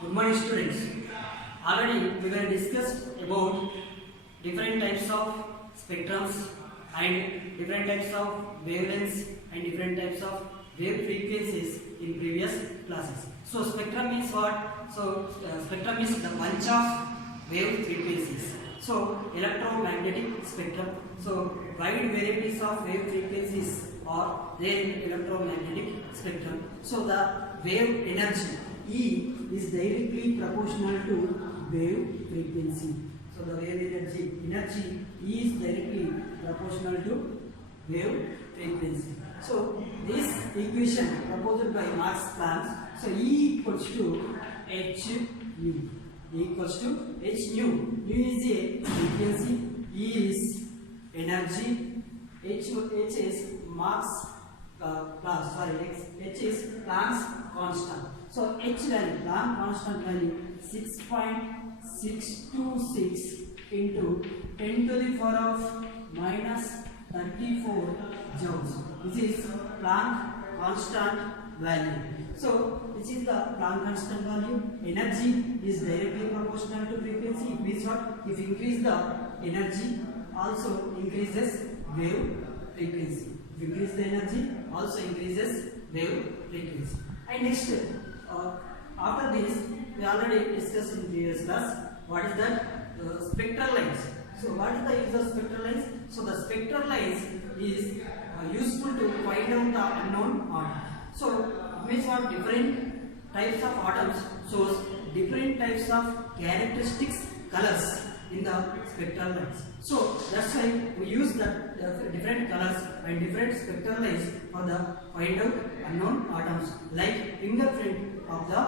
Good morning, students. Already we were discussed about different types of spectrums and different types of wavelengths and different types of wave frequencies in previous classes. So spectrum means what? So spectrum is the bunch of wave frequencies. So electromagnetic spectrum. So wide varieties of wave frequencies are there in electromagnetic spectrum. So the wave energy E is directly proportional to wave frequency. So the wave energy E is directly proportional to wave frequency. So this equation proposed by Max Planck. So E equals to h nu. E equals to h nu. Nu is a frequency. E is energy. H is Max Planck. H is Planck's constant. So H value, Planck constant value 6.626 into 10 to the power of minus 34 joules. This is Planck constant value. So this is the Planck constant value. Energy is directly proportional to frequency. It means what? If increase the energy, also increases wave frequency. If increase the energy, also increases wave frequency. And next, after this, we already discussed in previous class. What is that? Spectral lines. So what is the use of spectral lines? So the spectral lines is useful to find out the unknown atom. So it means what? Different types of atoms shows different types of characteristics, colors in the spectral lines. So that's why we use the different colors and different spectral lines for the find out unknown atoms, like fingerprint of the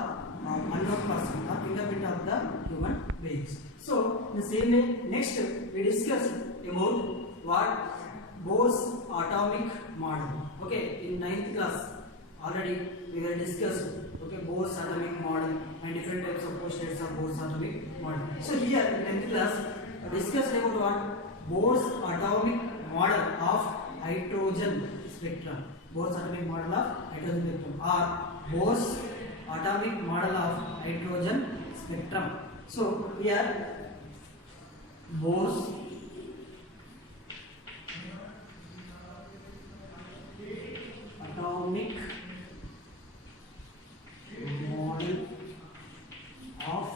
unknown person or fingerprint of the human beings. So in the same way, next we discuss about what Bohr's atomic model. Okay, in 9th class already we were discussed. Okay, Bohr's atomic model and different types of postulates of Bohr's atomic model. So here in 10th class we discussed about what? Bohr's atomic model of hydrogen spectrum. Bohr's atomic model of hydrogen spectrum, or Bohr's atomic model of hydrogen spectrum. So here Bohr's atomic model of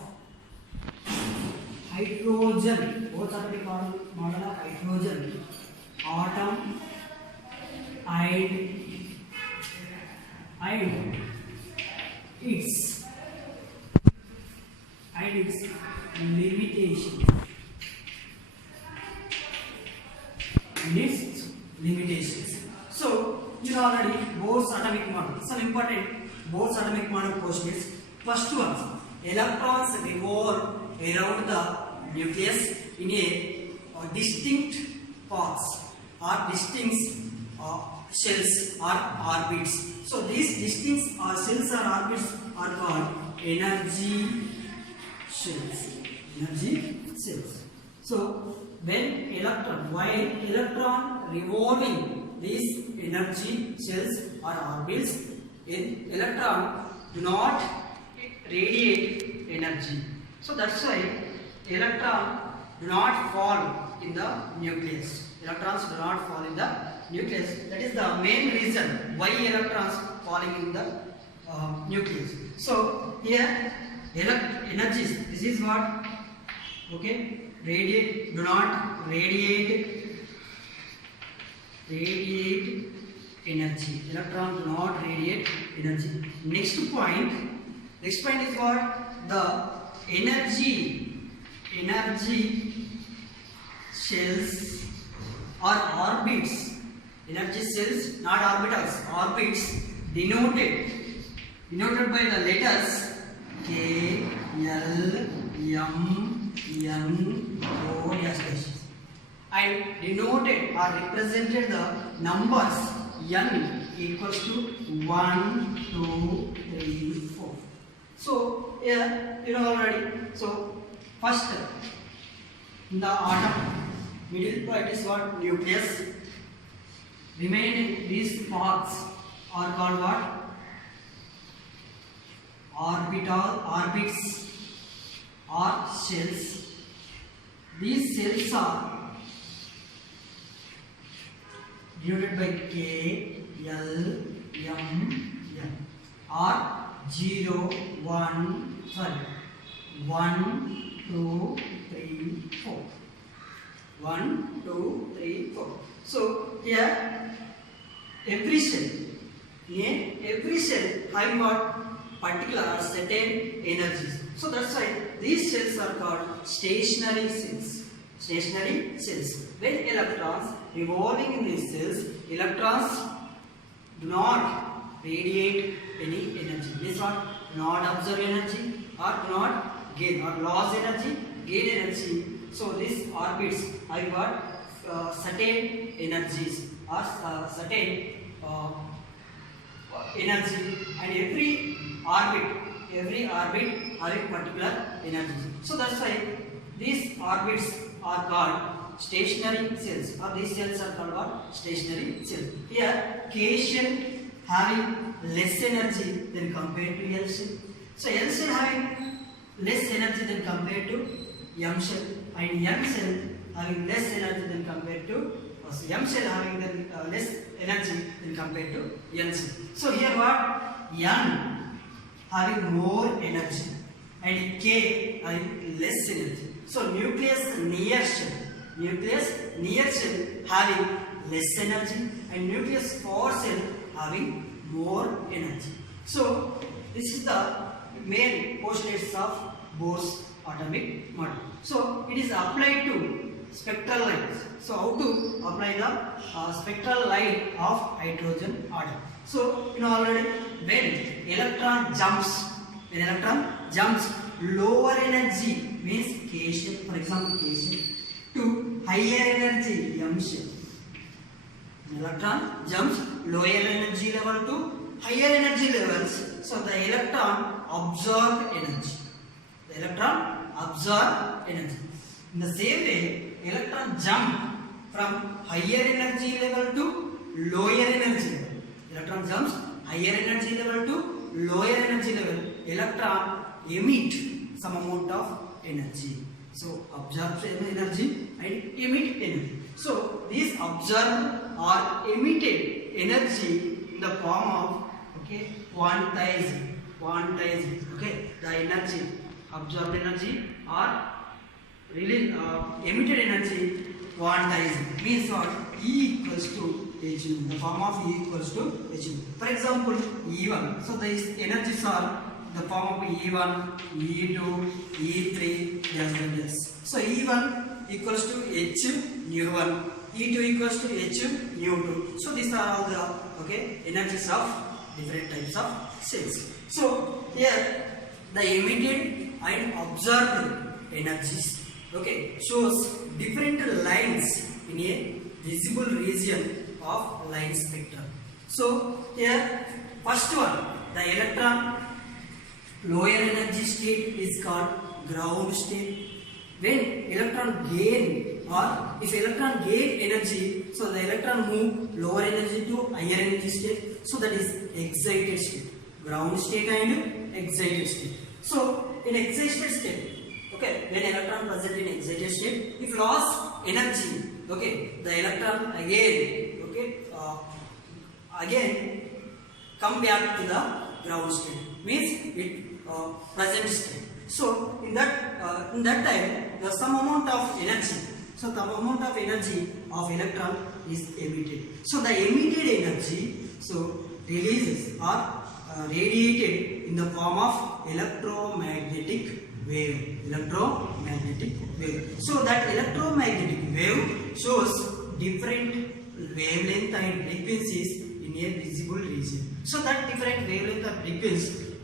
hydrogen. Bohr's atomic model of hydrogen atom and its limitation. Its limitations. So you know already Bohr's atomic model. Some important Bohr's atomic model postulates. First one, electrons revolve around the nucleus in a distinct paths or distinct shells or orbits. So these distinct shells or orbits are called energy shells. Energy shells. So while electron revolving these energy shells or orbits, electron do not radiate energy. So that's why electron do not fall in the nucleus. Electrons do not fall in the nucleus. That is the main reason why electrons falling in the nucleus. So here energies. This is what? Okay. Do not radiate energy. Electron do not radiate energy. Next point is what? The energy shells or orbits. Energy shells, not orbitals, orbits denoted by the letters K, L, M, N, O, dash. And denoted or represented the numbers N equals to 1, 2, 3, 4. So here you know already. So first in the atom, middle part is what? Nucleus. Remaining these parts are called what? orbits or shells. These shells are denoted by K, L, M, N, or 0, 1, 2, 3, 4. 1, 2, 3, 4. So here every shell having got particular or certain energies. So that's why these shells are called stationary cells. Stationary cells. When electrons revolving in these cells, electrons do not radiate any energy. Means what? Do not absorb energy or do not gain or lose energy, gain energy. So these orbits have got certain energies or certain energy, and every orbit having particular energy. So that's why these orbits are called stationary cells, or these cells are called what? Stationary cells. Here K shell having less energy than compared to L shell. So L shell having less energy than compared to M shell, and M shell having less energy than compared to M shell having less energy than compared to N shell. So here what? N having more energy and K having less energy. So nucleus near shell having less energy and nucleus far shell having more energy. So this is the main postulates of Bohr's atomic model. So it is applied to spectral lines. So how to apply the spectral line of hydrogen atom? So you know already, when electron jumps lower energy, means K shell, for example K shell, to higher energy M shell. Electron jumps lower energy level to higher energy levels. So the electron absorb energy. In the same way, electron jump from higher energy level to lower energy level. Electron jumps higher energy level to lower energy level. Electron emit some amount of energy. So absorb energy and emit energy. So these absorbed or emitted energy in the form of quantized. The energy, absorbed energy or emitted energy quantized, means what? E equals to h nu, the form of E equals to h nu. For example, E1. So these energies are the form of E1, E2, E3, S. So E1 equals to h nu 1, E2 equals to h nu 2. So these are all the energies of different types of cells. So here the emitted and absorbed energies shows different lines in a visible region of line spectrum. So here first one, the electron lower energy state is called ground state. When electron gain, or if electron gain energy, so the electron move lower energy to higher energy state, so that is excited state. Ground state and excited state. So in excited state, when electron present in excited state, if lost energy, the electron again come back to the ground state, means it present state. So in that time, there is some amount of energy. So the amount of energy of electron is emitted. So the emitted energy releases or radiated in the form of electromagnetic wave. So that electromagnetic wave shows different wavelength and frequencies in a visible region. So that different wavelength and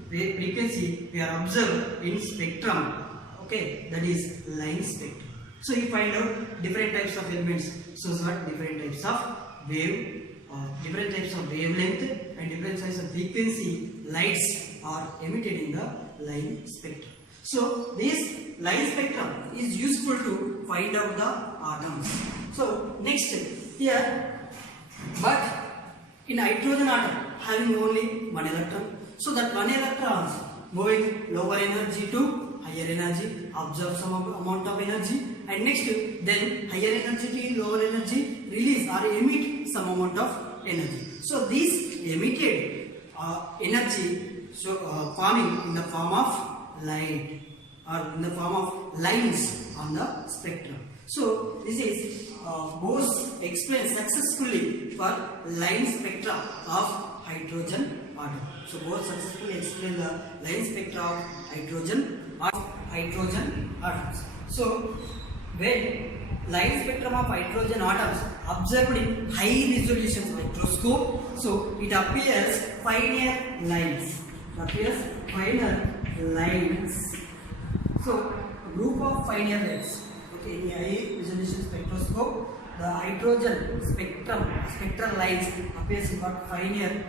frequency we are observed in spectrum. That is line spectrum. So you find out different types of elements. So what? Different types of wave, different types of wavelength and different types of frequency lights are emitted in the line spectrum. So this line spectrum is useful to find out the atoms. So next here, but in hydrogen atom having only one electron, so that one electron moving lower energy to higher energy, absorb some amount of energy, and next then higher energy to lower energy release or emit some amount of energy. So this emitted energy forming in the form of light or in the form of lines on the spectrum. So this is Bose explained successfully for line spectra of hydrogen atom. So Bose successfully explained the line spectra of hydrogen atoms. So when line spectrum of hydrogen atoms observed in high resolution spectroscope, so it appears finer lines. So a group of finer lines. Okay, in high resolution spectroscope, the hydrogen spectral lines appears in what finer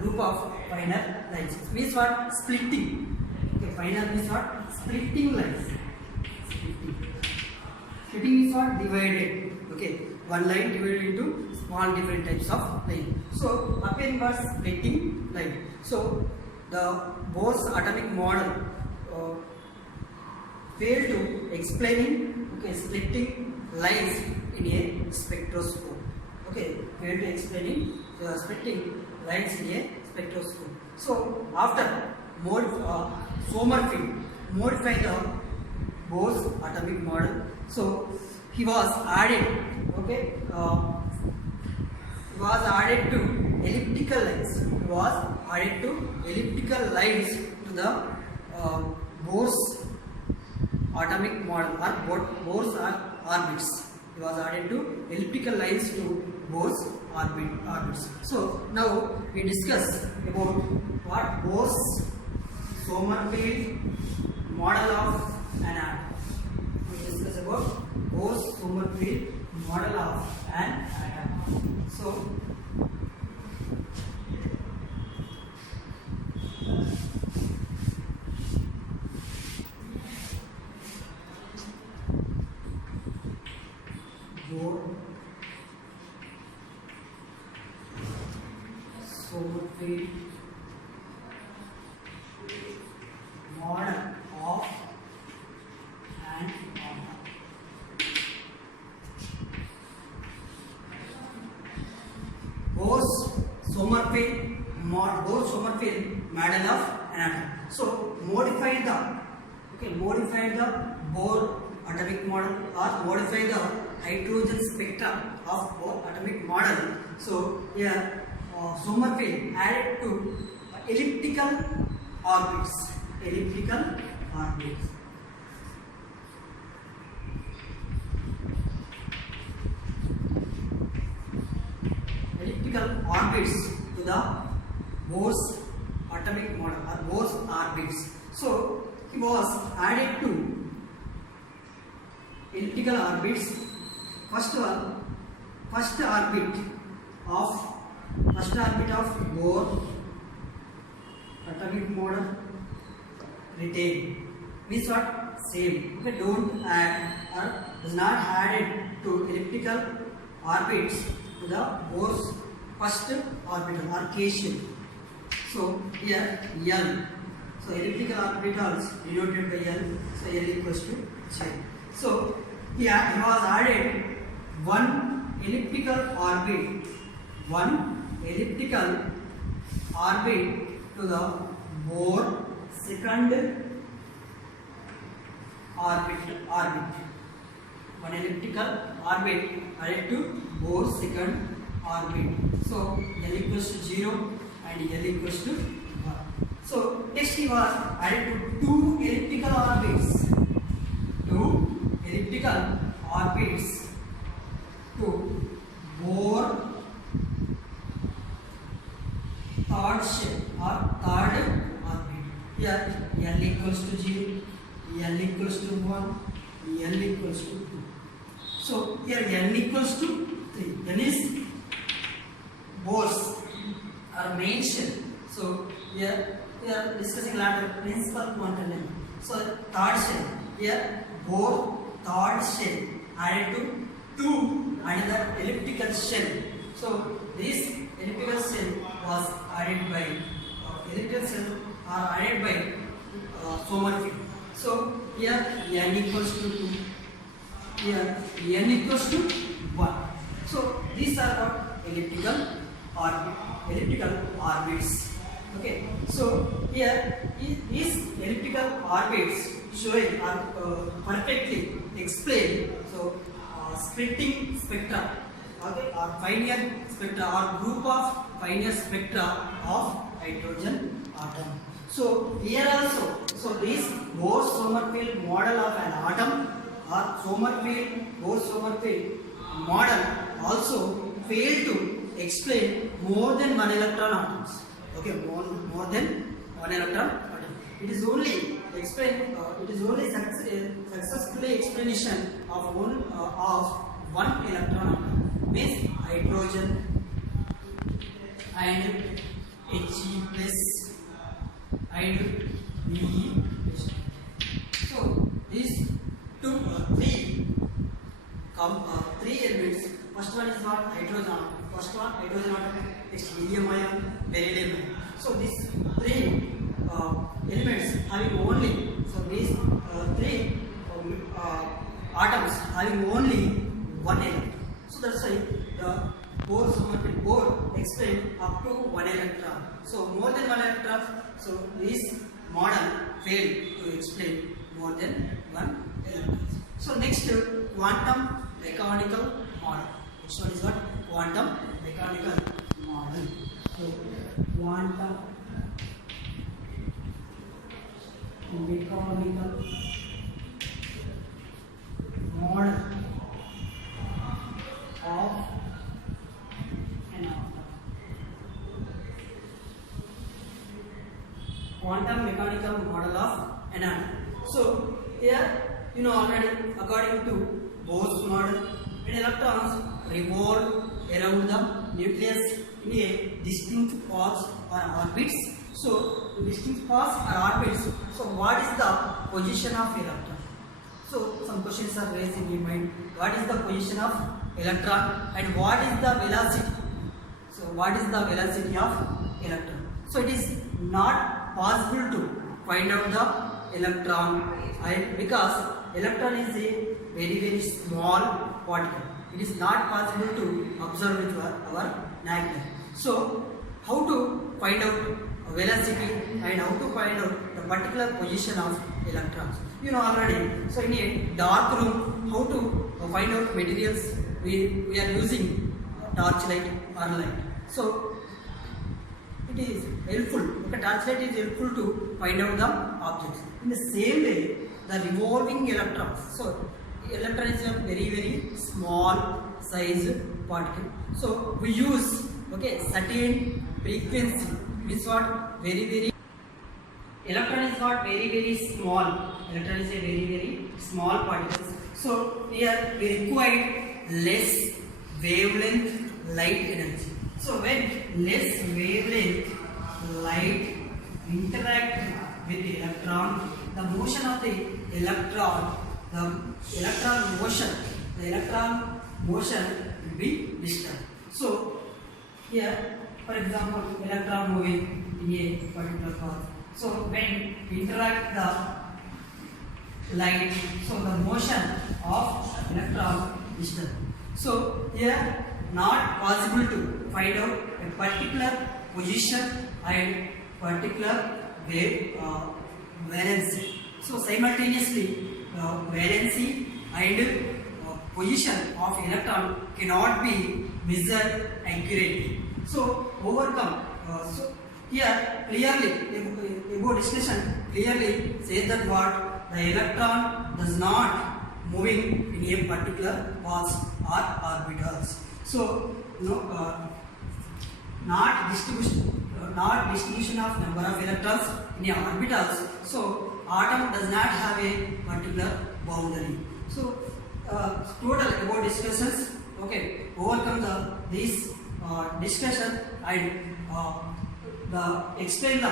group of finer lines. It means what? Splitting. Okay, finer means what? Splitting lines. Splitting is what? Divided. Okay, one line divided into small different types of line. So appearing was splitting line. So the Bose atomic model failed to explaining splitting lines in a spectroscope. Okay, failed to explaining the splitting lines in a spectroscope. So after Sommerfeld modified the Bose atomic model, so he was added. Okay, he was added to elliptical lines. He was added to elliptical lines to the Bose atomic model or Bose orbits. It was added to elliptical lines to Bose orbits. So now we discuss about what Bose Sommerfeld model of an atom. We discuss about Bose Sommerfeld model of an atom. So Sommerfeld model of an atom. Bose Sommerfeld model of an atom. So modify the Bohr atomic model or modify the hydrogen spectra of Bohr atomic model. So here Sommerfeld added to elliptical orbits. Elliptical orbits to the Bose atomic model or Bose orbits. So he was added to elliptical orbits. First orbit of Bohr atomic model retained. Means what? Same. Okay, don't add or is not added to elliptical orbits to the Bohr's first orbital or cation. So here L. So elliptical orbitals denoted by L. So L equals to J. So here he was added one elliptical orbit to the Bohr second orbit. One elliptical orbit added to Bohr second orbit. So L equals to 0 and L equals to 1. So next he was added to two elliptical orbits to Bohr third shell or third orbit. Here L equals to 0, L equals to 1, L equals to 2. So here N equals to 3. N is Bohr's or main shell. So here we are discussing later principal quantum number. So third shell. Here Bohr third shell added to two another elliptical shell. So this elliptical shell was added by elliptical shell are added by Sommerfeld. So here n equals to 2, here n equals to 1. So these are what elliptical orbits. Okay, so here these elliptical orbits showing are perfectly explained. So splitting spectra, okay, or Finer spectra or group of Finer spectra of hydrogen atom. So here also, so this Bose-Sommerfeld model of an atom or Bose-Sommerfeld model also failed to explain more than one electron atoms. Okay, more than one electron atom. It is only successfully explanation of one electron atom, means hydrogen and He plus and Be. So these three elements. First one is what? Hydrogen atom. Next helium ion, beryllium ion. So these three elements having only, so these three atoms having only one electron. So that's why the Bose-Sommerfeld board explained up to one electron. So more than one electron. So this model failed to explain more than one electron. So next, quantum mechanical model. Next one is what? Quantum mechanical model. So quantum mechanical model of an atom. Quantum mechanical model of an atom. So here you know already, according to Bose model, when electrons revolve around the nucleus in a distinct paths or orbits. So distinct paths or orbits. So what is the position of electron? So some questions are raised in your mind. What is the position of electron and what is the velocity? So what is the velocity of electron? So it is not possible to find out the electron, because electron is a very small particle. It is not possible to observe with our naked eye. So how to find out velocity and how to find out the particular position of electrons? You know already. So in a dark room, how to find out materials? We are using torchlight or light. So it is helpful. Okay, torchlight is helpful to find out the objects. In the same way, the revolving electrons. So electron is a very small size particle. So we use, okay, certain frequency. Means what? Very electron is not very small. Electron is a very small particle. So here we require less wavelength light energy. So when less wavelength light interact with the electron, the motion of the electron motion will be disturbed. So here, for example, electron moving in a particular path. So when we interact the light, so the motion of electron disturbed. So here not possible to find out a particular position and particular wave valency. So simultaneously valency and position of electron cannot be measured accurately. So overcome. So here clearly above discussion clearly says that what the electron does not moving in a particular paths or orbitals. So not distribution of number of electrons in a orbitals. So atom does not have a particular boundary. So total about discussions. Okay, overcome this discussion and explain the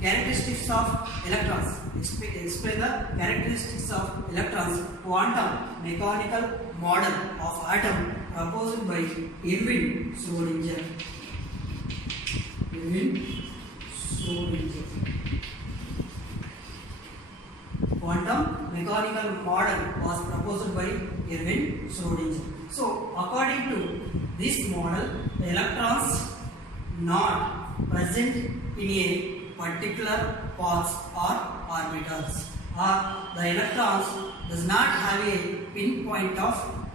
characteristics of electrons. Explain the characteristics of electrons. Quantum mechanical model of atom proposed by Erwin Schrödinger. quantum mechanical model was proposed by Erwin Schrödinger. So, according to this model, the electrons not present in a particular paths or orbitals, or the electrons does not have a pinpoint of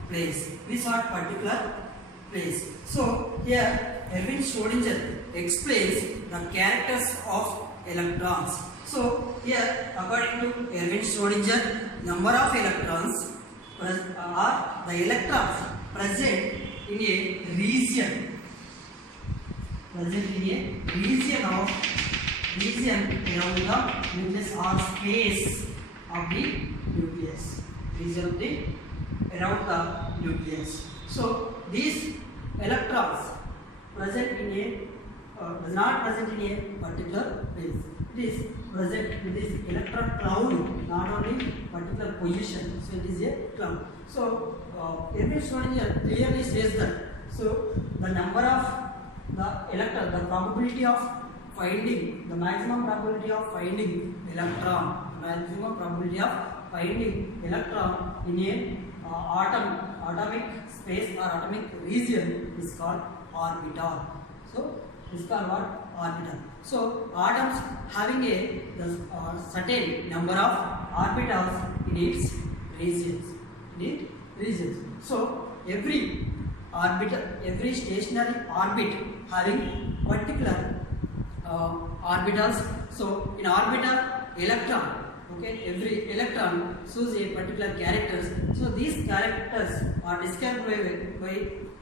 place. This are particular place. So, here Erwin Schrödinger explains the characters of electrons. So, here according to Erwin Schrödinger, number of electrons are the electrons present in a region around the nucleus or space of the nucleus. Around the nucleus. So these electrons present in a does not present in a particular place. It is present in this electron cloud, not only particular position. So it is a cloud. So Erwin Schrödinger clearly says that. So the number of the electron, the probability of finding, the maximum probability of finding electron, in a atomic space or atomic region is called orbital. So this is called what? Orbital. So atoms having a certain number of orbitals in its regions. So every stationary orbit having particular orbitals. So in orbital electron, every electron shows a particular characters. So these characters are described by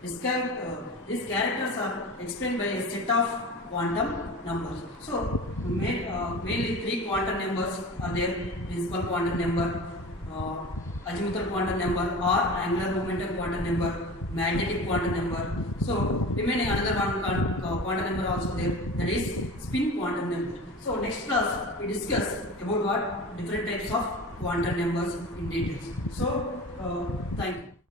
these characters are explained by a set of quantum numbers. So mainly three quantum numbers are there: principal quantum number, azimuthal quantum number, or angular momentum quantum number, magnetic quantum number. So remaining another one quantum number also there, that is spin quantum number. So next class we discuss about what different types of quantum numbers in details. So thank you.